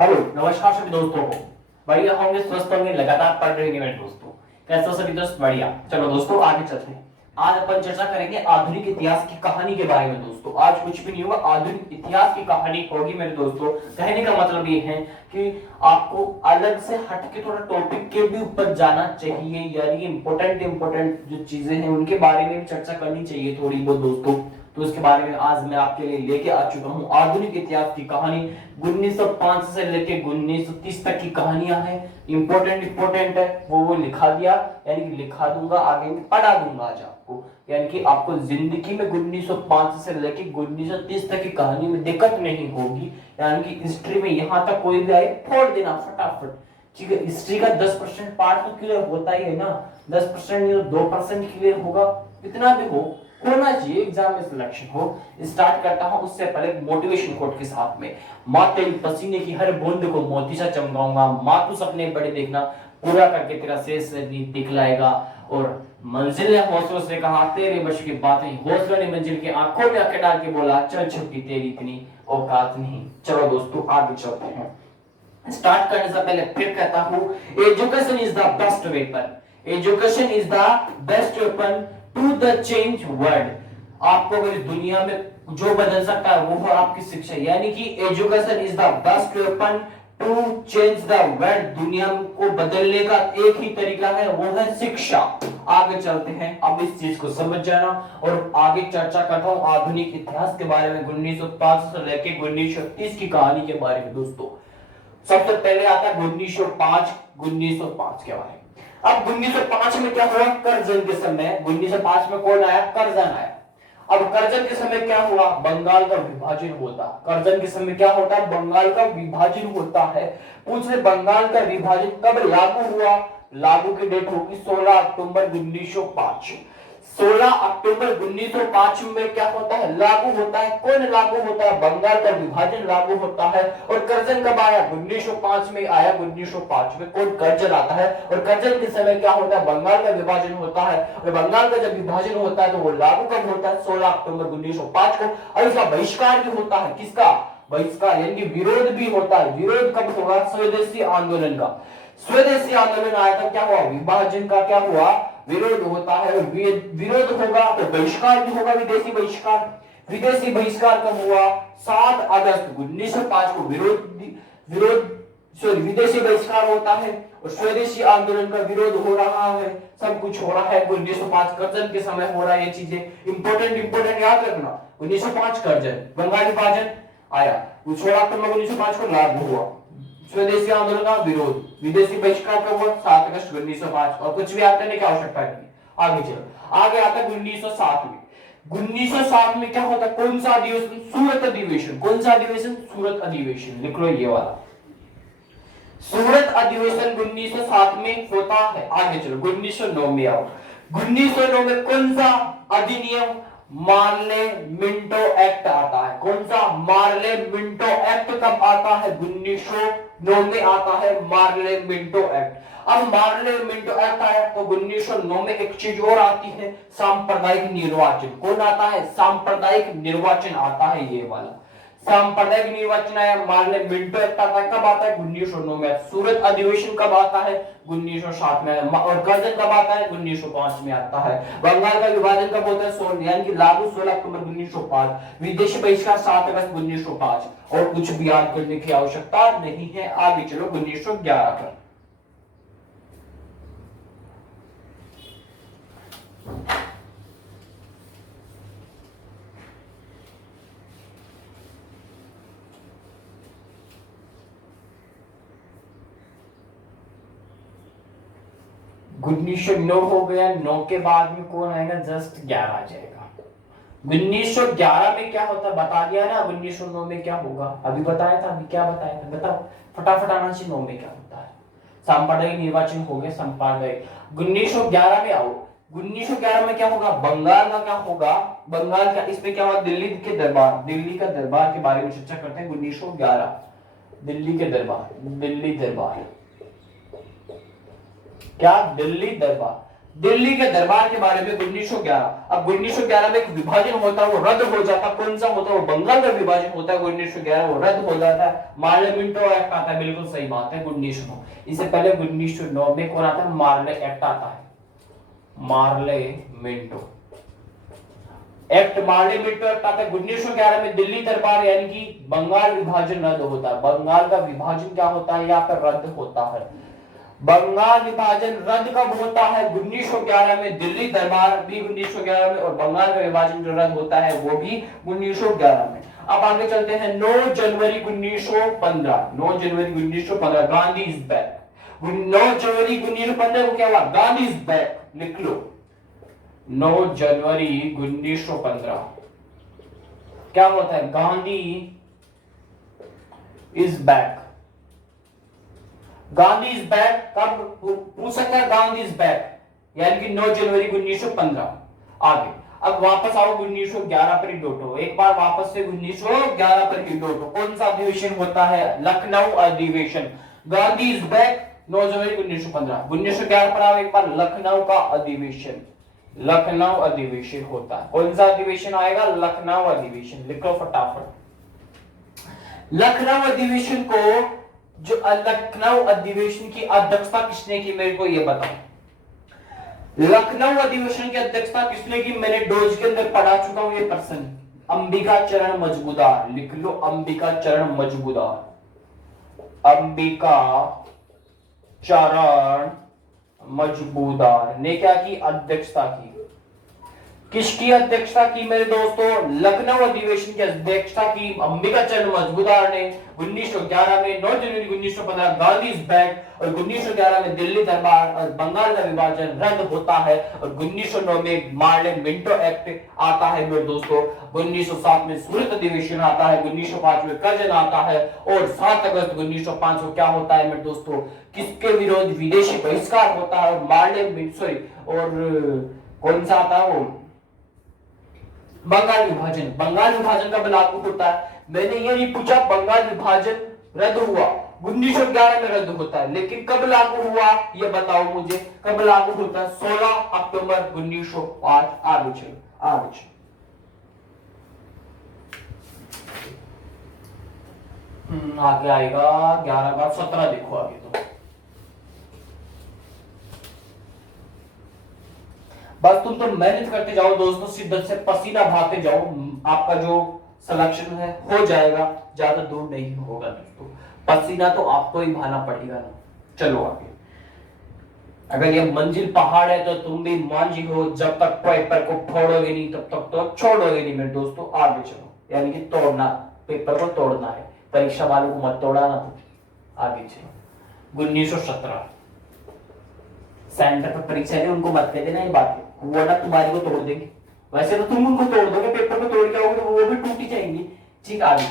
Hello नमस्कार सभी दोस्तों को। बढ़िया होंगे, स्वस्थ होंगे, लगातार पढ़ रहे मेरे दोस्तों। कैसे हो सभी दोस्त? बढ़िया। चलो दोस्तों आगे चलते हैं। आज अपन चर्चा करेंगे आधुनिक इतिहास की कहानी के बारे में दोस्तों। आज कुछ भी नहीं होगा, आधुनिक इतिहास की कहानी होगी मेरे दोस्तों। कहने का मतलब ये है कि आपको अलग से हट के थोड़ा टॉपिक के भी ऊपर जाना चाहिए, यानी इंपॉर्टेंट इंपॉर्टेंट जो चीजें हैं उनके बारे में भी चर्चा करनी चाहिए थोड़ी बहुत दोस्तों। तो इसके बारे में आज मैं आपके लिए लेके आ चुका हूँ आधुनिक इतिहास की कहानी। 1905 से लेके 1930 तक की कहानियां हैं। इंपॉर्टेंट इंपॉर्टेंट है वो लिखा दिया, यानी कि लिखा दूंगा, आगे पढ़ा दूंगा आज आपको। यानी कि आपको जिंदगी में 1905 से लेके 1930 तक की कहानी में दिक्कत नहीं होगी। यानी कि हिस्ट्री में यहां तक कोई भी आए फोड़ देना फटाफट। ठीक है, हिस्ट्री का 10% पार्ट तो क्लियर होता ही है ना। 10% नहीं तो 2% क्लियर होगा, इतना भी होना चाहिए एग्जाम में सिलेक्शन हो। स्टार्ट करता हूं उससे पहले मोटिवेशन कोट के साथ में। माँ तेरी पसीने की हर बूंद को मोती सा चमकाऊंगा, माँ तू सपने बड़े देखना, पूरा करके तेरा शेष दिखलाएगा। और मंजिल ने हौसलों से कहा तेरे बश की बात नहीं, हौसलों ने मंजिल की आंखों में आंखें डाल के बोला चल छुट्टी तेरी इतनी औकात नहीं। चलो दोस्तों आगे चलते हैं। स्टार्ट करने से पहले फिर कहता हूं, education is the best weapon, education is the best weapon to the change world. आपको अगर इस दुनिया में जो बदल सकता है वो है आपकी शिक्षा। यानी कि education is the best weapon to change the world. दुनिया को बदलने का एक ही तरीका है, वो है शिक्षा। आगे चलते हैं, अब इस चीज को समझ जाना और आगे चर्चा करता हूं आधुनिक इतिहास के बारे में। 1905 से लेकर 1930 की कहानी के बारे में दोस्तों। सबसे पहले आता है 1905 के बारे में। अब 1905 में क्या हुआ? करजन के समय 1905 में कौन आया? करजन आया। अब करजन के समय क्या हुआ? बंगाल का विभाजन होता। करजन के समय क्या होता है? बंगाल का विभाजन होता है। पूछ रहे बंगाल का विभाजन कब लागू हुआ? लागू की डेट होगी 16 अक्टूबर 1905। 16 अक्टूबर 1905 में क्या होता है? लागू होता है। कौन लागू होता है? बंगाल का विभाजन लागू होता है। और कर्जन कब आया? 1905 में आया। 1905 में कौन? कर्जन आता है। और कर्जन के समय क्या होता है? बंगाल का विभाजन होता है। और बंगाल का जब विभाजन होता है तो वो लागू कब होता है? 16 अक्टूबर 1905 को। और इसका बहिष्कार भी होता है। किसका बहिष्कार? यानी कि विरोध भी होता है। विरोध कब होगा? स्वदेशी आंदोलन का। स्वदेशी आंदोलन आया था, क्या हुआ? विभाजन का क्या हुआ? विरोध होता है। और विरोध होगा तो बहिष्कार भी होगा, विदेशी बहिष्कार। विदेशी बहिष्कार कब हुआ? 7 अगस्त 1905 को विरोध सॉरी विदेशी बहिष्कार होता है और स्वदेशी आंदोलन का विरोध हो रहा है। सब कुछ हो रहा है 1905 कर्जन के समय हो रहा है। ये चीजें इंपॉर्टेंट इंपॉर्टेंट याद रखना। 1905 कर्जन, बंगाल विभाजन आया, 16 अक्टूबर 1905 को लागू हुआ। स्वदेशी आंदोलन का विरोध, विदेशी बहिष्कार कब हुआ? 7 अगस्त 1905। और कुछ भी याद करने की आवश्यकता नहीं। आगे चलो, आगे आता है 1907 में। 1907 में क्या होता है? कौन सा अधिवेशन? सूरत अधिवेशन। कौन सा अधिवेशन? सूरत अधिवेशन। लिख लो ये वाला। सूरत अधिवेशन 1907 में होता है। आगे चलो 1909 में आओ। 1909 में कौन सा अधिनियम? मार्ले मिंटो एक्ट आता है। कौन सा? मार्ले मिंटो एक्ट कब आता है? 1909 में आता है मार्ले मिंटो एक्ट। अब मार्ले मिंटो एक्ट आया तो 1909 में एक चीज और आती है, सांप्रदायिक निर्वाचन। कौन आता है? सांप्रदायिक निर्वाचन आता है, ये वाला सांप्रदायिक निर्वाचन आया। मार्ले मिंटो एक्ट आता है, कब आता है? 1909 में। सूरत अधिवेशन कब आता है? 1907 में। और कर्जन कब आता है? 1905 में आता है। बंगाल का विभाजन कब होता है? यानी कि लागू 16 अक्टूबर 1905। विदेशी बहिष्कार 7 अगस्त 1905। और कुछ भी याद करने की आवश्यकता नहीं है। आगे चलो 1911 पर। उन्नीस 9 हो गया। 9 के बाद में कौन आएगा? जस्ट 11 आ जाएगा। 1911 में क्या होता है बता दिया ना। 1909 में क्या होगा अभी बताया था। अभी क्या बताया था बताओ फटाफट आना चाहिए। 9 में क्या होता है? सांप्रदायिक निर्वाचन हो गया। सांप्रदायिक 1911 में आओ। 1911 में क्या होगा? बंगाल का क्या होगा? बंगाल का इसमें क्या होगा? दिल्ली के दरबार, दिल्ली का दरबार के बारे में चर्चा करते हैं। 1911 दिल्ली के दरबार, दिल्ली दरबार क्या? दिल्ली दरबार। दिल्ली के दरबार के बारे में 1911। अब 1911 में एक विभाजन होता है, वो रद्द हो जाता। कौन सा होता है? वो बंगाल का विभाजन होता है। 1911 वो रद्द हो जाता है। मार्ले मिंटो एक्ट आता है। बिल्कुल सही बात है, 1909। इससे पहले 1909 में कौन आता है? मार्ले एक्ट आता है। Morley Minto act, Morley Minto act आता है 1911 में। दिल्ली दरबार यानी कि बंगाल विभाजन रद्द होता है। बंगाल का विभाजन क्या होता है? यहाँ पर रद्द होता है। बंगाल विभाजन रद्द कब होता है? 1911 में। दिल्ली दरबार भी 1911 में, और बंगाल का विभाजन जो रद्द होता है वो भी 1911 में। अब आगे चलते हैं। 9 जनवरी 1915, 9 जनवरी 1915 गांधी इज बैक। 9 जनवरी 1915 को क्या हुआ? Gandhi is back. लिख लो, 9 जनवरी 1915 क्या होता है? Gandhi is back. Gandhi is back कब पूछ सकता है? गांधी इज बैक यानी कि 9 जनवरी 1915। आगे अब वापस आओ 1911 पर ही डोटो। एक बार वापस से 1911 पर ही डोटो। कौन सा अधिवेशन होता है? लखनऊ अधिवेशन। गांधी इज बैक 9 जनवरी 1915। 1911 पर आओ एक बार, लखनऊ का अधिवेशन। लखनऊ अधिवेशन होता है। कौन सा अधिवेशन आएगा? लखनऊ अधिवेशन। लिखो फटाफट। लखनऊ अधिवेशन को, जो लखनऊ अधिवेशन की अध्यक्षता किसने की? मेरे को ये बताओ। लखनऊ अधिवेशन की अध्यक्षता किसने की? मैंने डोज के अंदर पढ़ा चुका हूं ये पर्सन। अंबिका चरण मजमूदार। लिख लो, अंबिका चरण मजमूदार। अंबिका चरण मजमूदार ने क्या की? अध्यक्षता की। किसकी अध्यक्षता की मेरे दोस्तों? लखनऊ अधिवेशन की अध्यक्षता की अंबिका चरण मजमूदार ने 1911 में। 9 जनवरी 1915 गांधी इज बैक, और 1911 में दिल्ली दरबार और बंगाल का विभाजन रद्द होता है, और 1909 में मार्ले मिंटो एक्ट आता है मेरे दोस्तों। 1907 में सूरत अधिवेशन आता है। 1905 में कर्जन आता है, और 7 अगस्त 1905 को क्या होता है मेरे दोस्तों? किसके विरोध? विदेशी बहिष्कार होता है। और मार्ले सॉरी, और कौन सा आता है वो? बंगाल विभाजन। बंगाल विभाजन कब लागू होता है? मैंने ये नहीं पूछा बंगाल विभाजन रद्द हुआ 1911 में रद्द होता है, लेकिन कब लागू हुआ ये बताओ मुझे। कब लागू होता है? 16 अक्टूबर 1905। आगे चलो, आगे चलो। आगे आएगा 11 बार 17। देखो आगे तो बस तुम तो मेहनत करते जाओ दोस्तों, शिद्दत से पसीना बहाते जाओ। आपका जो सिलेक्शन है हो जाएगा, ज्यादा दूर नहीं होगा दोस्तों। पसीना तो आपको ही बहाना पड़ेगा ना। चलो आगे। अगर ये मंजिल पहाड़ है तो तुम भी मांझी हो। जब तक पेपर को फोड़ोगे नहीं तब तक तो छोड़ोगे नहीं मेरे दोस्तों। आगे चलो, यानी कि तोड़ना, पेपर को तोड़ना है। परीक्षा वालों को मत तोड़ा ना। आगे चलो। 1917 सेंटर पर परीक्षा है, उनको मत कह देना ये बात, वो ना तुम्हारी को तोड़ देंगे। वैसे तो तुम उनको तोड़ दोगे, पेपर को तोड़ के आओगे तो वो भी टूट ही जाएंगी। ठीक, आगे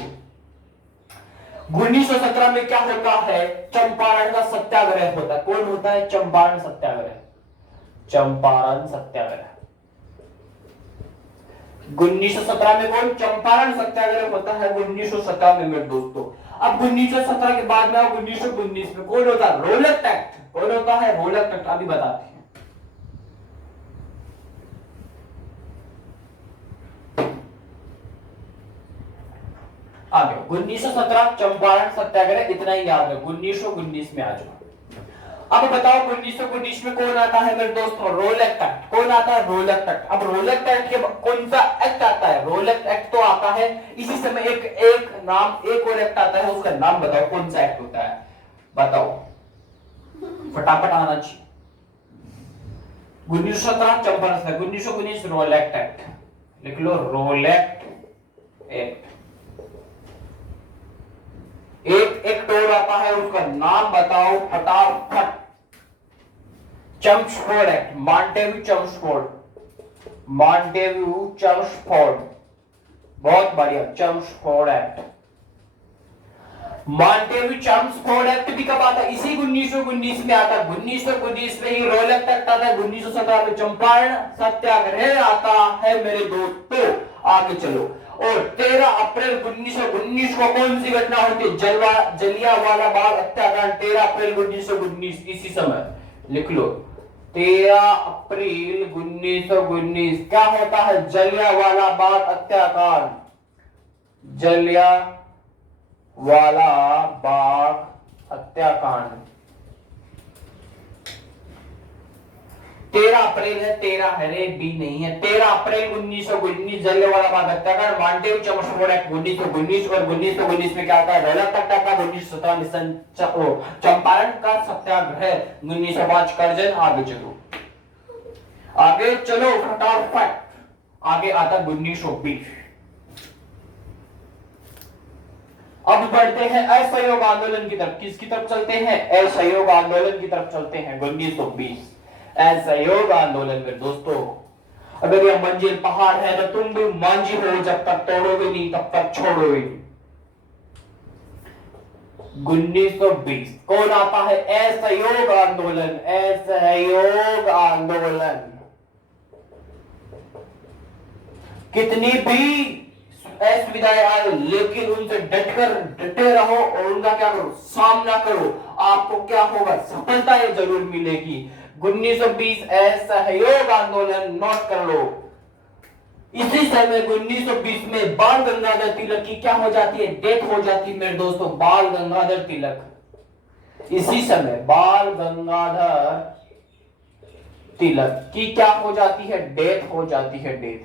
1917 में क्या होता है? चंपारण का सत्याग्रह होता है। कौन होता है? चंपारण सत्याग्रह। चंपारण सत्याग्रह 1917 में। कौन? चंपारण सत्याग्रह होता है 1917 में मेरे दोस्तों। अब 1917 के बाद में 1919 में कौन होता है? रोलक एक्ट। कौन होता है? रोलक एक्ट। अभी बताते हैं। आगे 1917 चंपारण सत्याग्रह, इतना ही याद रखो। 1919 में आ जाओ। अब बताओ 1919 में कौन आता है मेरे दोस्तों? रोलक एक्ट। कौन आता है? रोलक एक्ट। अब रोलक एक्ट के कौन सा एक्ट आता है? रोलक एक्ट तो आता है इसी समय। एक नाम, एक और एक्ट आता है, उसका नाम बताओ कौन सा एक्ट होता है? बताओ, फटाफट आना चाहिए। 1917 चंपारण सत्याग्रह, 1919 रोलक एक्ट। लिख लो, रोलक एक्ट। एक और आता है, उसका नाम बताओ फटाफट। चम्सफोर्ड एक्ट, मॉन्टेग्यू चम्सफोर्ड। मॉन्टेग्यू चम्सफोर्ड, बहुत बढ़िया। चम्सफोर्ड एक्ट, मॉन्टेग्यू चम्सफोर्ड एक्ट भी कब आता है? इसी 1919 में आता है। 1919 में ही रोलक एक्ट आता है। 1917 में चंपारण सत्याग्रह आता है मेरे दोस्तों। आगे चलो। और 13 अप्रैल 1919 को कौन सी घटना होती है? जलियांवाला बाग हत्याकांड, 13 अप्रैल 1919। इसी समय लिख लो, 13 अप्रैल 1919 क्या होता है? जलियांवाला बाग हत्याकांड। जलियांवाला बाग हत्याकांड 13 अप्रैल है, 13 है रे, बी नहीं है। 13 अप्रैल 1919 जलियांवाला बाग हत्याकांड। मांटेव चमड़ोड़ एक्ट 1919 और 1919 में क्या आता है? दौलत तख्ता। 1917 मिशन चंपारण का सत्याग्रह। 1905 करजन। आगे चलो फटाफट। आगे आता 1920। अब बढ़ते हैं असहयोग आंदोलन की तरफ। किसकी तरफ चलते हैं? असहयोग आंदोलन की तरफ चलते हैं। 1920 असहयोग आंदोलन में दोस्तों, अगर यह मंजिल पहाड़ है तो तुम भी मांझी हो, जब तक तोड़ोगे नहीं तब तक छोड़ोगे नहीं। 1920 कौन आता है? असहयोग आंदोलन। असहयोग आंदोलन कितनी भी असुविधाएं आए लेकिन उनसे डटे रहो और उनका क्या करो? सामना करो। आपको क्या होगा? सफलता ये जरूर मिलेगी। 1920 असहयोग आंदोलन नोट कर लो। इसी समय 1920 में बाल गंगाधर तिलक की क्या हो जाती है? डेथ हो जाती है मेरे दोस्तों, बाल गंगाधर तिलक। इसी समय बाल गंगाधर तिलक की क्या हो जाती है? डेथ हो जाती है। डेथ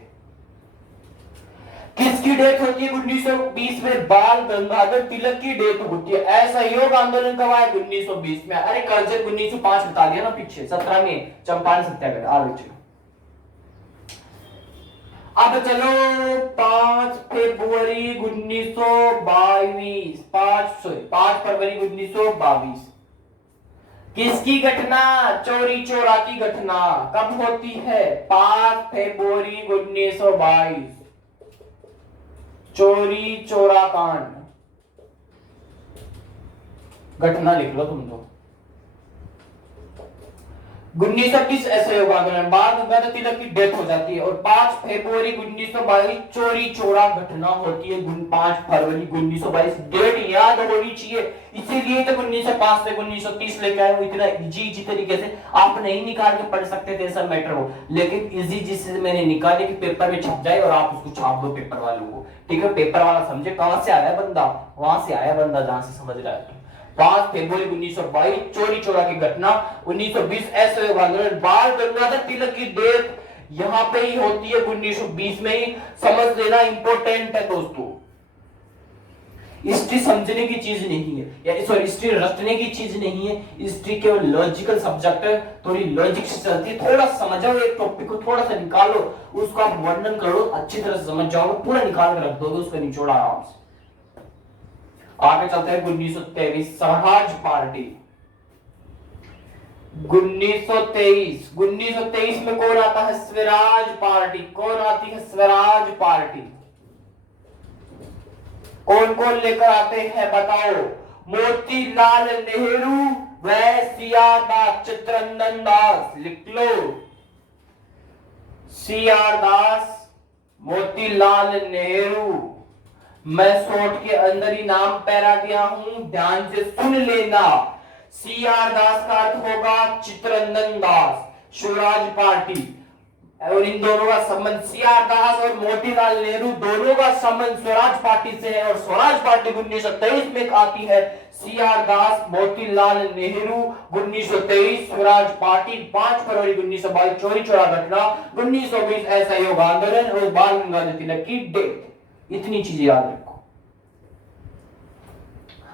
किसकी डेथ होती है? 1920 में बाल गंगाधर तिलक की डेथ होती है। असहयोग आंदोलन कब आया? 1920 में। अरे करजन 1905 बता दिया ना पीछे। 17 में चंपारण सत्याग्रह। आगे चलो। अब चलो 5 फरवरी 1922। 5 फरवरी 1922 किसकी घटना? चोरी चोरा की घटना। कब होती है? 5 फरवरी 1922 चोरी चोरा कांड घटना लिख लो तुम तो। 1920 असहयोग आंदोलन, बाल गंगाधर तिलक की डेथ हो जाती है और 5 फरवरी 1922 चोरी चोरा घटना होती है। 5 फरवरी 1922 डेट याद होनी चाहिए। इसीलिए तो 1905 से 1930 लेके आए। इतना इजी तरीके से आप नहीं निकाल के पढ़ सकते थे ऐसा मैटर हो, लेकिन इजी जिससे मैंने निकाले कि पेपर में छप जाए और आप उसको छाप दो पेपर वालों को। ठीक है, पेपर वाला समझे कहां से आया बंदा, वहां से आया बंदा जहां से समझ रहा है। 5 फरवरी 1922 चोरी चोरा की घटना। 1920 असहयोग आंदोलन, बाल गंगाधर तिलक की डेथ यहां पे ही होती है 1920 में ही। समझ लेना इंपॉर्टेंट है दोस्तों। हिस्ट्री समझने की चीज नहीं है, या सॉरी हिस्ट्री रटने की चीज नहीं है। हिस्ट्री केवल लॉजिकल सब्जेक्ट है, थोड़ी लॉजिक से चलती है। थोड़ा समझो एक टॉपिक को, थोड़ा सा निकालो, उसका वर्णन करो, अच्छी तरह से समझ जाओगे, पूरा निकाल कर रख दोगे उसका निचोड़ आराम से। आगे चलते हैं 1923 स्वराज पार्टी। 1923 में कौन आता है? स्वराज पार्टी। कौन आती है? स्वराज पार्टी। कौन कौन लेकर आते हैं बताओ? मोतीलाल नेहरू व सीआर दास, चित्तरंजन दास। लिख लो, सीआर दास, मोतीलाल नेहरू। मैं शॉर्ट के अंदर ही नाम पैरा दिया हूं, ध्यान से सुन लेना। सीआर दास का अर्थ होगा चित्तरंजन दास। स्वराज पार्टी और इन दोनों का संबंध, सीआर दास और मोतीलाल नेहरू दोनों का संबंध स्वराज पार्टी से है। और स्वराज पार्टी 1923 में आती है। सीआर दास, मोतीलाल नेहरू 1923 स्वराज पार्टी। 5 फरवरी 1922 चोरी चोरा घटना। 1920 असहयोग आंदोलन और बाल गंगाधर तिलक की डेथ। इतनी चीजें याद रखो।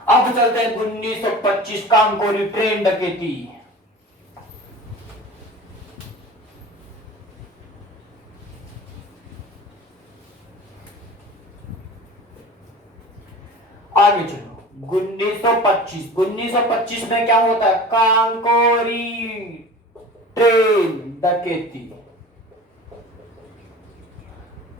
अब चलते हैं 1925 कांकोरी ट्रेन डकैती। आगे चलो 1925 में क्या होता है? कांकोरी ट्रेन डकैती।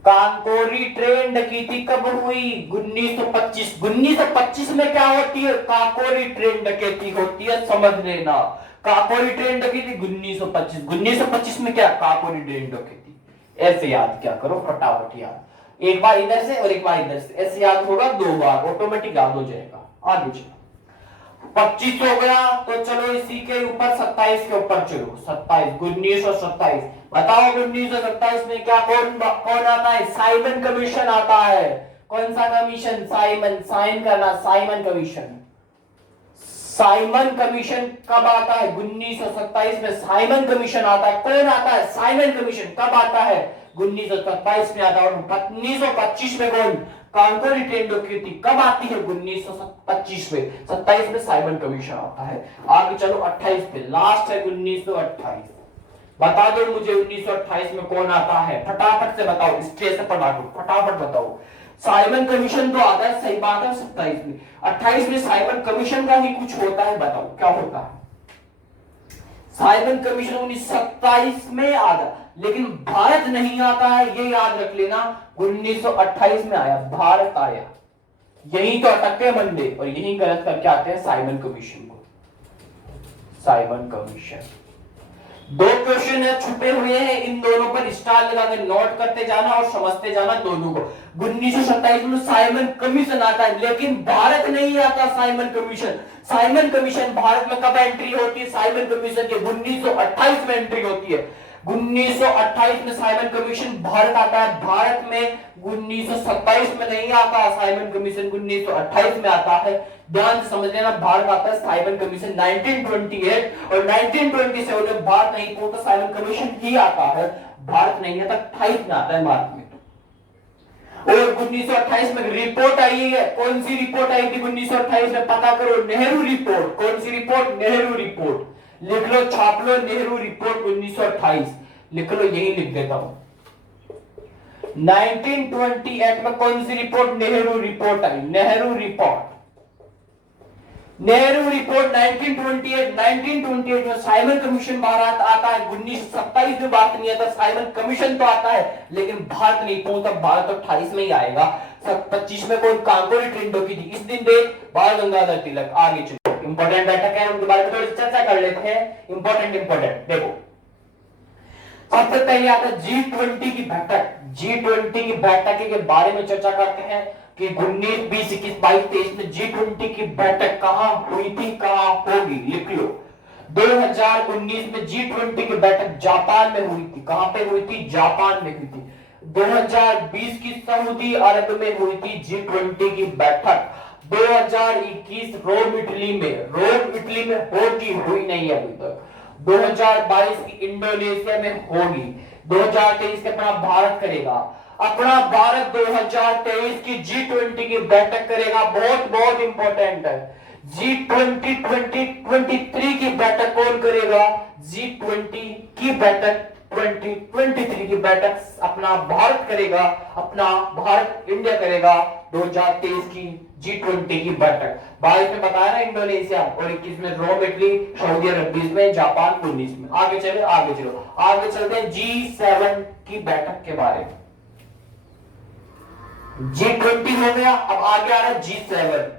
कांकोरी ट्रेन डकैती कब हुई? 1925। 1925 में क्या होती है? कांकोरी ट्रेन डकैती होती है, समझ लेना। कांकोरी ट्रेन डकैती 1925। 1925 में क्या? कांकोरी ट्रेन डकैती। ऐसे याद क्या करो, फटाफट याद। एक बार इधर से और एक बार इधर से, ऐसे याद होगा 2 बार, ऑटोमेटिक याद हो जाएगा। आगे चलो 25 हो गया, तो चलो इसी के ऊपर 27 के ऊपर चलो, 27 1927। बताओ 1927 में क्या कौन कौन आता है? साइमन कमीशन आता है। कौन सा कमीशन? साइमन, साइन करना, साइमन कमीशन। साइमन कमीशन कब आता है? 1927 में साइमन कमीशन आता है। कौन आता है? साइमन कमीशन कब आता है? 1927 में आता है। और 1925 में कौन? कॉन्करिटेंडो की थी। कब आती है? 1925 में। 27 में साइमन कमीशन आता है। आगे चलो 28 पे, लास्ट है 1928। बता दो मुझे 1928 में कौन आता है? फटाफट से बताओ, स्ट्रेस से पढ़ाओ, फटाफट बताओ। साइमन कमीशन तो आता है, सही बात है, 27 में। 28 में साइमन कमीशन का ही कुछ होता है, बताओ क्या होता है? साइमन कमीशन 1927 में आता, लेकिन भारत नहीं आता है, ये याद रख लेना। 1928 में आया, भारत आया। यही तो अटके मंडे और यही गलत करके आते हैं साइमन कमीशन को। साइमन कमीशन दो क्वेश्चन है छुपे हुए हैं, इन दोनों पर स्टार लगा के नोट करते जाना और समझते जाना दोनों को। 1927 में साइमन कमीशन आता है, लेकिन भारत नहीं आता Simon commission. Simon commission Bharat में कब एंट्री होती है? साइमन कमीशन के 1928 में एंट्री होती है। 1928 में साइमन कमीशन भारत आता है। भारत में 1927 में नहीं आता साइमन कमीशन, 1928 में आता है। ध्यान से समझ लेना, भारत आता है साइमन कमीशन 1928 और 1927 में भारत नहीं पहुंचता, साइमन कमीशन ही आता है। भारत नहीं आता, 28 में आता है भारत में। और 1928 में रिपोर्ट आई है। कौन सी रिपोर्ट आई थी 1928 में? पता करो, नेहरू रिपोर्ट। कौन सी रिपोर्ट? नेहरू रिपोर्ट। लिख लो, छाप लो, नेहरू रिपोर्ट 1928 लिख लो, यही लिख देता हूं। 1928 में कौन सी रिपोर्ट? नेहरू रिपोर्ट आई, नेहरू रिपोर्ट। नेहरू रिपोर्ट 1928 में साइमन कमीशन भारत आता है। 1927 में बात नहीं आता, साइमन कमीशन तो आता है, लेकिन भारत नहीं पहुंचता। भारत तो 28 में ही आएगा। 25 में कौन? कॉन्करिटेंडो की थी। इस दिन दे बाल गंगाधर तिलक। आगे चलो, इंपॉर्टेंट बैठक है, उनके बारे में थोड़ी चर्चा कर लेते हैं। इंपॉर्टेंट देखो, सबसे पहले आता है G20 की बैठक। G20 की बैठक के बारे में चर्चा करते हैं कि 19, 20, 21, 22, 23 में G20 की बैठक कहां हुई थी, कहां होगी? लिख लो। 2019 में G20 की बैठक जापान में हुई थी। कहां पे हुई थी? जापान में हुई थी। 2020 की सऊदी अरब में हुई थी G20 की बैठक। 2021 रोम इटली में, रोम इटली में होगी, हुई नहीं है अभी तक। 2022 की इंडोनेशिया में होगी। 2023 के अपना भारत करेगा। अपना भारत 2023 की G20 की बैठक करेगा। बहुत बहुत इंपॉर्टेंट है। G20 2023 की बैठक कौन करेगा? G20 की बैठक 2023 की बैठक अपना भारत करेगा। अपना भारत, इंडिया करेगा 2023 की G20 की बैठक। 22 में बताया ना इंडोनेशिया, और 21 में रोम इटली, सऊदी अरब 20 में, जापान 19 में। आगे चले, आगे चलो, आगे चलते हैं G7 की बैठक के बारे में। G20 हो गया, अब आगे आ रहा है G7।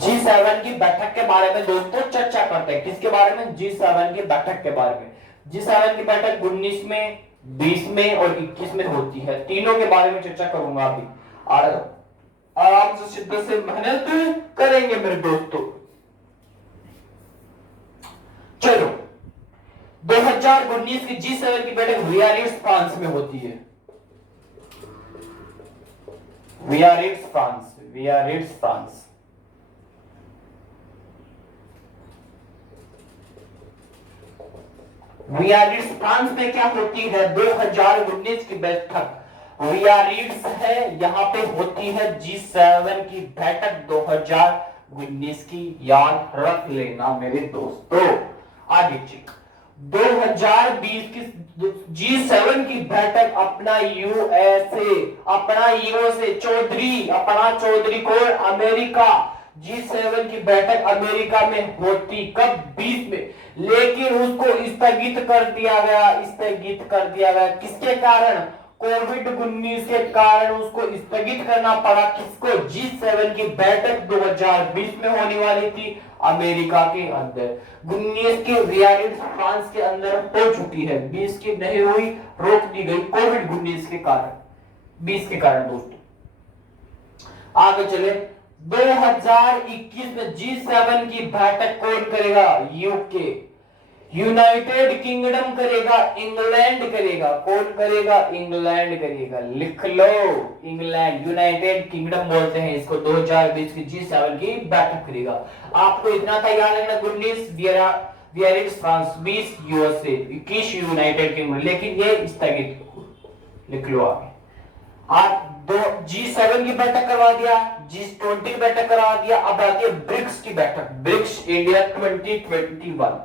G7 की बैठक के बारे में दोस्तों चर्चा करते हैं। किसके बारे में? G7 की बैठक के बारे में। G7 की बैठक 19 में, 20 में और 21 में होती है। तीनों के बारे में चर्चा करूंगा अभी। आराम से शिद्दत से मेहनत करेंगे मेरे दोस्तों। चलो, 2019 की G7 की बैठक बियारिट्ज फ्रांस में होती है। Biarritz France, Biarritz France. Biarritz France में क्या होती है? 2019 की बैठक बियारिट्ज है, यहां पे होती है G7 की बैठक 2019 की। याद रख लेना मेरे दोस्तों। आगे चेक, 2020 की G7 की बैठक अपना यूएसए, अपना यूएसए चौधरी, अपना चौधरी को अमेरिका। G7 की बैठक अमेरिका में होती कब? 20 में, लेकिन उसको स्थगित कर दिया गया, स्थगित कर दिया गया। किसके कारण? कोविड-19 के कारण उसको स्थगित करना पड़ा। किसको? G7 की बैठक 2020 में होने वाली थी अमेरिका के अंदर। 19 की बियारिट्ज फ्रांस के अंदर हो चुकी है, 20 की नहीं हुई, रोक दी गई कोविड-19 के कारण, 20 के कारण दोस्तों। आगे चले, 2021 में G7 की बैठक कौन करेगा? यूके, यूनाइटेड किंगडम करेगा, इंग्लैंड करेगा। कौन करेगा? इंग्लैंड करेगा। लिख लो, इंग्लैंड, यूनाइटेड किंगडम बोलते हैं इसको। 2020 की G7 की बैठक करेगा। आपको इतना था याद रखना, 19 Biarritz France, 20 USA, 21 United kingdom, लेकिन ये स्थगित। लिख लो आगे। आप दो G7 की बैठक करवा दिया, G20 की बैठक करवा दिया, अब आती है ब्रिक्स की बैठक, ब्रिक्स इंडिया 2021।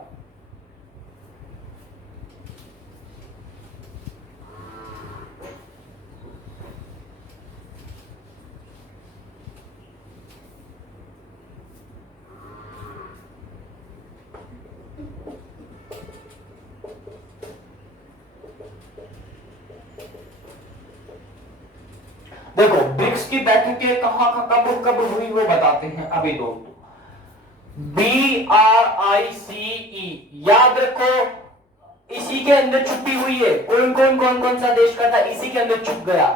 देखो ब्रिक्स की बैठकें कहां कब कब हुई वो बताते हैं अभी दोस्तों। BRICE, याद रखो, इसी के अंदर छुट्टी हुई है। कौन सा देश का था, इसी के अंदर छुप गया।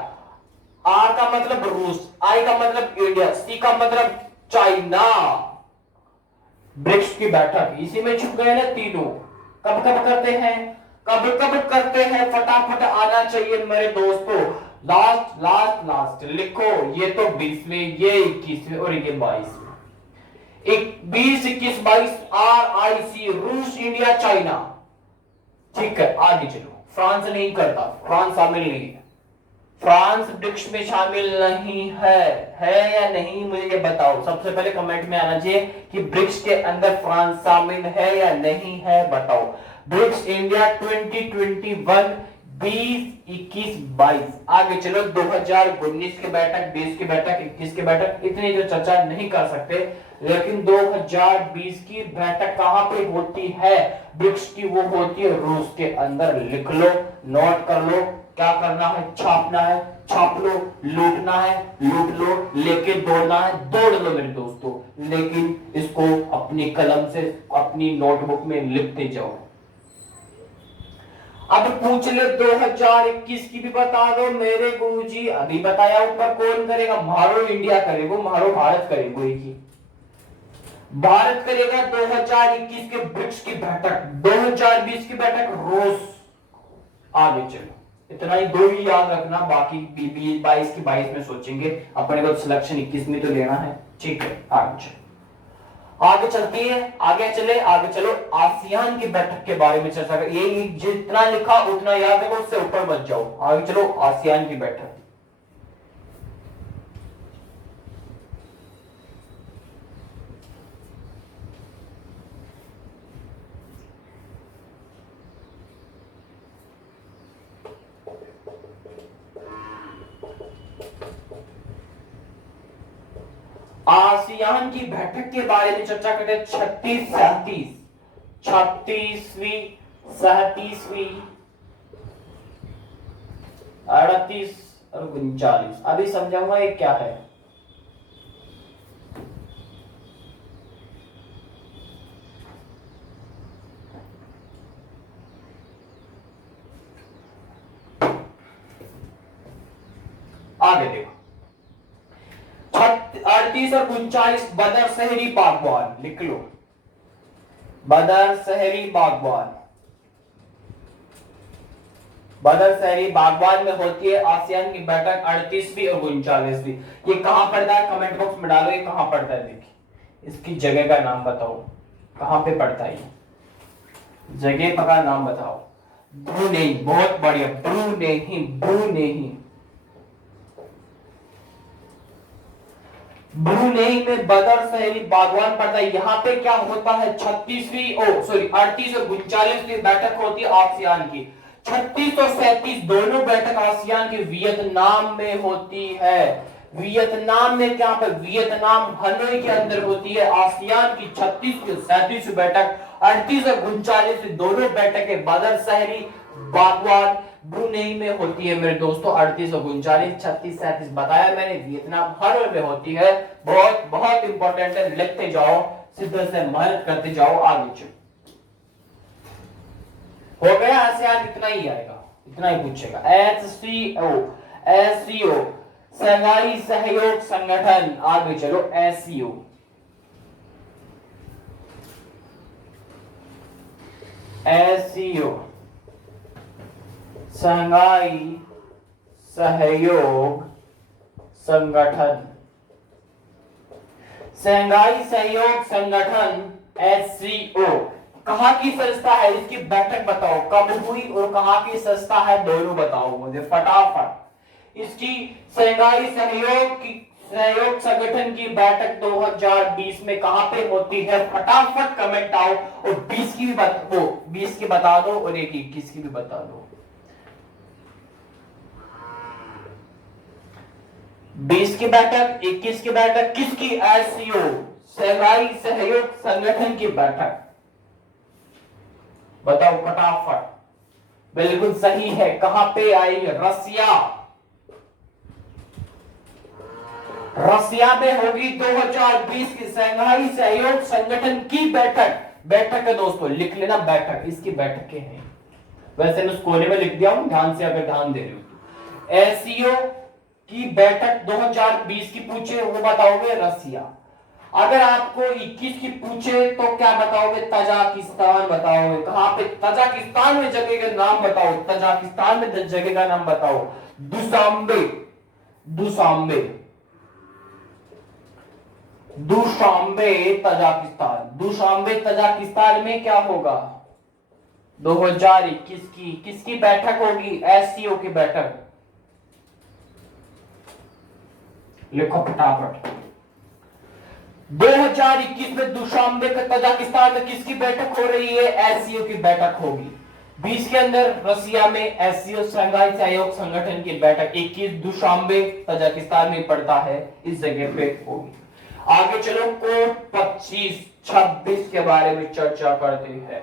R का मतलब रूस, I का मतलब इंडिया, C का मतलब चाइना। ब्रिक्स की बैठक इसी में छुप गए ना तीनों। कब कब करते हैं, फटाफट आना चाहिए मेरे दोस्तों। लास्ट लास्ट लास्ट लिखो, ये तो 20 में, ये 21 में और ये 22 में। 20, 21, 22 RIC, रूस, इंडिया, चाइना। ठीक है, आगे चलो। फ्रांस नहीं करता, फ्रांस शामिल नहीं है। फ्रांस ब्रिक्स में शामिल नहीं है या नहीं, मुझे ये बताओ। सबसे पहले कमेंट में आना चाहिए कि ब्रिक्स के अंदर फ्रांस शामिल है या नहीं है, बताओ। BRICS India 2021, 20, 21, 22। आगे चलो, 2019 की बैठक, 20 की बैठक, 21 की बैठक, इतनी जो चर्चा नहीं कर सकते, लेकिन 2020 की बैठक कहां पे होती है ब्रिक्स की? वो होती है रूस के अंदर। लिख लो, नोट कर लो, क्या करना है? छापना है, छाप लो, लूटना है, लूट लो, लेके दौड़ना है, दौड़ लो मेरे दोस्तों, लेकिन इसको अपनी कलम से, अपनी नोटबुक में लिखते जाओ। अब पूछ ले 2021 की भी बता दो मेरे गुरुजी। अभी बताया ऊपर, कौन करेगा? मारो इंडिया करेगा, मारो भारत करेगा। ही भारत करेगा 2021 के ब्रिक्स की बैठक, 2020 की बैठक रूस। आगे चलो, इतना ही दो ही याद रखना, बाकी 22 की 22 में सोचेंगे, अपने को सिलेक्शन 21 में तो लेना है। ठीक है, आगे चलो, आगे चलती है, आगे चलो। आसियान की बैठक के बारे में चर्चा कर, ये जितना लिखा उतना याद रखो, उससे ऊपर मत जाओ। आगे चलो, आसियान की बैठक। आसियान की बैठक के बारे में चर्चा करते हैं। 36वीं 38 और 39। अभी समझाऊंगा ये क्या है। आगे देखो, 38 और 39 बदर शहरी बागवान। लिख लो, बदर शहरी बागवान। बदर शहरी बागवान में होती है आसियान की बैठक 38वीं और 39वीं। ये कहां पड़ता है? कमेंट बॉक्स में डालो, ये कहां पड़ता है। देखिए, इसकी जगह का नाम बताओ, कहां पे पड़ता है ये जगह का नाम बताओ। ब्रूनेई, बहुत बढ़िया, ब्रूनेई ब्रूनेई में बदर शहरी बागवान पड़ता है। यहाँ पे क्या होता है? 38 और 39वीं बैठक होती है आसियान की। 36 और 37 दोनों बैठक आसियान की वियतनाम में होती है। वियतनाम में, क्या पर? वियतनाम हनोई के अंदर होती है आसियान की 36 और 37 बैठक। 38 और 39 दोनों बैठकें बदर शहरी बागवान ब्रुनेई में होती है मेरे दोस्तों 38 और 39, 36, 37 बताया मैंने। वियतनाम हर में होती है। बहुत बहुत इंपॉर्टेंट है, लिखते जाओ, सीधे से मेहनत करते जाओ, आगे चलो। हो गया आसियान, इतना ही आएगा, इतना ही पूछेगा। एससीओ शंघाई सहयोग संगठन, आगे चलो एससीओ। एससीओ शंघाई सहयोग संगठन, शंघाई सहयोग संगठन एससीओ कहाँ की संस्था है, इसकी बैठक बताओ कब हुई और कहाँ की संस्था है, दोनों बताओ मुझे फटाफट। इसकी शंघाई सहयोग संगठन की बैठक 2020 में कहां पे होती है, फटाफट कमेंट आओ। और 20 की भी वो 20 की बता दो और एक 21 की भी बता दो। 20 की बैठक, 21 की बैठक किसकी, एससीओ शंघाई सहयोग संगठन की बैठक, बताओ फटाफट। बिल्कुल सही है, कहां पे आई, रसिया, रसिया में होगी 2020 की शंघाई सहयोग संगठन की बैठक। बैठक है दोस्तों, लिख लेना बैठक, इसकी बैठकें हैं। वैसे मैं उस कोने में लिख दिया हूं, ध्यान से अगर ध्यान दे रहे हो तो। एससीओ की बैठक 2020 की पूछे वो बताओगे रसिया। अगर आपको 21 की पूछे तो क्या बताओगे, तजाकिस्तान बताओगे। कहां पे, तजाकिस्तान में जगह का नाम बताओ, तजाकिस्तान में जगह का नाम बताओ। Dushanbe, Dushanbe, Dushanbe Tajikistan, Dushanbe Tajikistan में क्या होगा, 2021 की किसकी बैठक होगी, एससीओ की बैठक, लिखो फटाफट। 2021 में दुशांबे तजाकिस्तान में किसकी बैठक हो रही है, एससीओ की बैठक होगी। 20 के अंदर रसिया में एससीओ शंघाई सहयोग संगठन की बैठक, 21 दुशांबे तजाकिस्तान में पड़ता है, इस जगह पे होगी। आगे चलो, कोड 25, 26 के बारे में चर्चा करते हैं।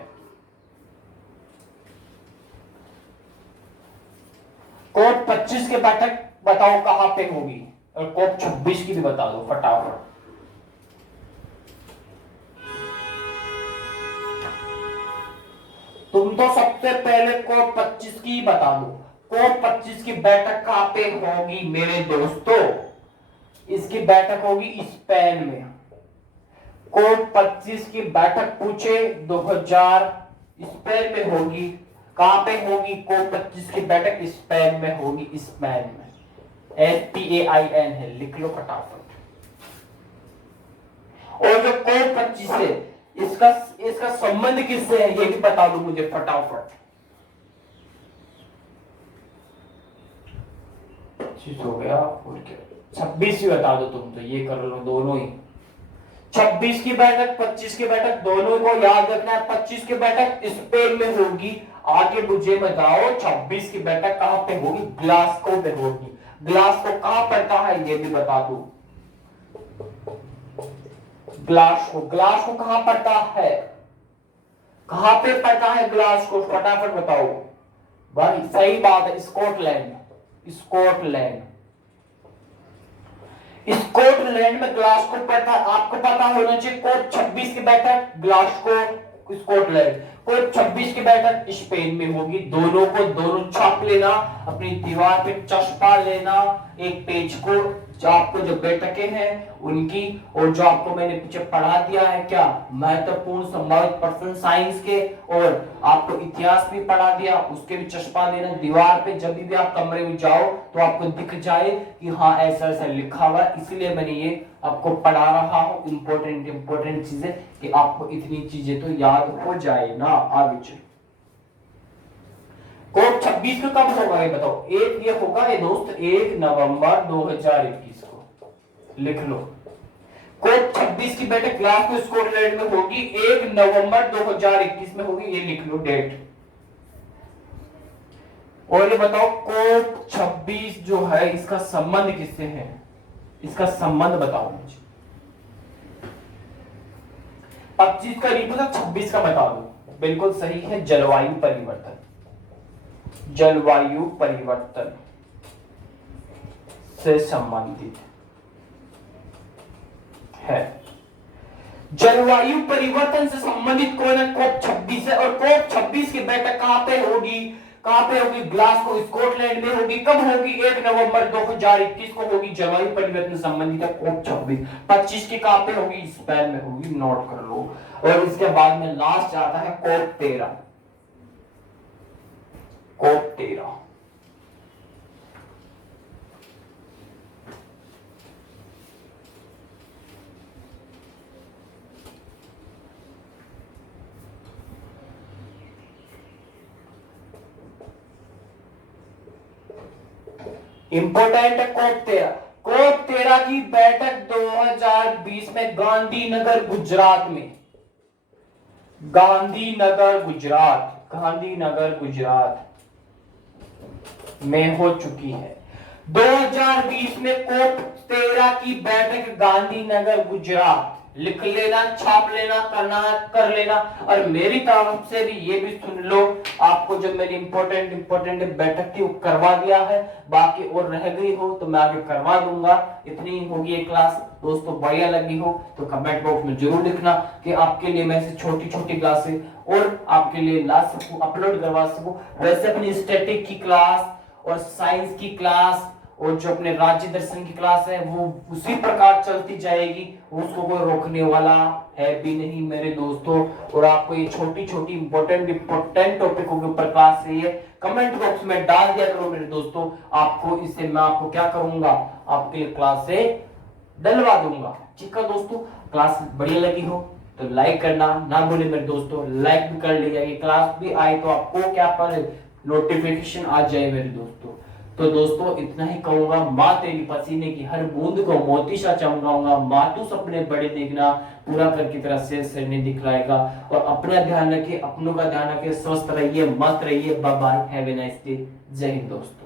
कोड 25 की बैठक बताओ कहां पे होगी, और कोड 26 की भी बता दो फटाफट। तुम तो सबसे पहले कोड 25 की बता दो। कोड 25 की बैठक कहां पे होगी मेरे दोस्तों, इसकी बैठक होगी स्पेन में। कोड 25 की बैठक पूछे 2000 स्पेन में होगी, कहां पे होगी, कोड 25 की बैठक स्पेन में होगी, स्पेन में, SPAIN है, लिख लो फटाफट। और जो कोड 25 है इसका इसका संबंध किससे है ये भी बता दो मुझे फटाफट। 25 हो गया, और क्या 26 भी बता दो तुम, तो ये कर लो दोनों ही। 26 की बैठक 25 की बैठक दोनों को याद रखना है। 25 की बैठक स्पेन में होगी। आगे मुझे बताओ 26 की बैठक कहां पे होगी, ग्लासगो में होगी। ग्लासगो कहां पड़ता है ये भी बता दो। ग्लासगो, ग्लासगो कहां पड़ता है, कहां पे पड़ता है ग्लासगो, फटाफट बताओ भाई। सही बात है, स्कॉटलैंड, स्कॉटलैंड, स्कॉटलैंड में ग्लासगो पड़ता है। आपको पता होना चाहिए कोड 26 की बैठक ग्लासगो स्कॉटलैंड, कोड 26 की बैठक स्पेन में होगी। दोनों को दोनों छाप लेना, अपनी दीवार पे चस्पा लेना एक पेज को, जो आपको जो बैठकें हैं उनकी, और जो आपको मैंने पीछे पढ़ा दिया है क्या, महत्वपूर्ण संभावित पर्सन साइंस के, और आपको इतिहास भी पढ़ा दिया, उसके भी चस्पा लेना दीवार पे। जब भी आप कमरे में जाओ तो आपको दिख जाए कि हाँ ऐसा ऐसा लिखा हुआ है, इसलिए मैंने ये आपको पढ़ा रहा हूं। इंपॉर्टेंट चीजें कि आपको इतनी चीजें तो याद हो जाए ना। आगे चलो, कोड 26 को कब होगा ये बताओ। एक ये होगा ये दोस्त 1 नवंबर 2021 को, लिख लो। कोड 26 की बैठक ग्लासगो स्कॉटलैंड में होगी, 1 नवंबर 2021 में होगी, ये लिख लो डेट। और ये बताओ कोड 26 जो है इसका संबंध किससे है, इसका संबंध बताओ मुझे। 25 का नहीं पता, 26 का बता दो। बिल्कुल सही है, जलवायु परिवर्तन। जलवायु परिवर्तन से संबंधित है। जलवायु परिवर्तन से संबंधित कौन है? COP 26 है। और COP 26 की बैठक कहां पे होगी? ग्लासगो स्कॉटलैंड में होगी। कब होगी? 1 नवंबर 2021 को होगी। जलवायु परिवर्तन संबंधित है COP 26। 25 की कहां पे होगी? स्पेन में होगी, नोट कर लो। और इसके बाद में लास्ट आता है COP 13। COP 13 इंपोर्टेंट है। COP 13 की बैठक 2020 में गांधीनगर गुजरात में, गांधीनगर गुजरात में हो चुकी है। 2020 में COP 13 की बैठक गांधीनगर गुजरात। लिख लेना, छाप लेना, करना कर लेना। और मेरी तरफ से भी ये भी सुन लो, आपको जो मेरी इंपॉर्टेंट बैठक थी वो करवा दिया है। बाकी और रह गई हो तो मैं आगे करवा दूंगा। इतनी होगी ये क्लास। दोस्तों बढ़िया लगी हो तो कमेंट बॉक्स में जरूर लिखना कि आपके लिए मैं ऐसी छोटी छोटी क्लासें और आपके लिए ला सकूं, अपलोड करवा सकूं। वैसे अपनी स्टैटिक की क्लास और साइंस की क्लास और जो अपने राज्य दर्शन की क्लास है वो उसी प्रकार चलती जाएगी, उसको कोई रोकने वाला है भी नहीं मेरे दोस्तों। और आपको ये छोटी छोटी इंपॉर्टेंट टॉपिकों के ऊपर क्लास चाहिए, कमेंट बॉक्स में डाल दिया करो मेरे दोस्तों। आपको इससे मैं आपको क्या करूंगा, आपके लिए क्लास से डलवा दूंगा। ठीक है दोस्तों, क्लास बढ़िया लगी हो तो लाइक करना ना भूले मेरे दोस्तों। लाइक भी कर लीजिए, ये क्लास भी आई तो आपको क्या पर नोटिफिकेशन आ जाए मेरे दोस्तों। तो दोस्तों इतना ही कहूंगा। माँ तेरी पसीने की हर बूंद को मोती सा चमकाऊंगा। माँ तू सपने बड़े देखना, पूरा करके तेरा सिर नहीं दिखलाएगा। और अपना ध्यान रखिए, अपनों का ध्यान रखिए, स्वस्थ रहिए, मस्त रहिए। Bye bye, have a nice day. जय हिंद दोस्तों।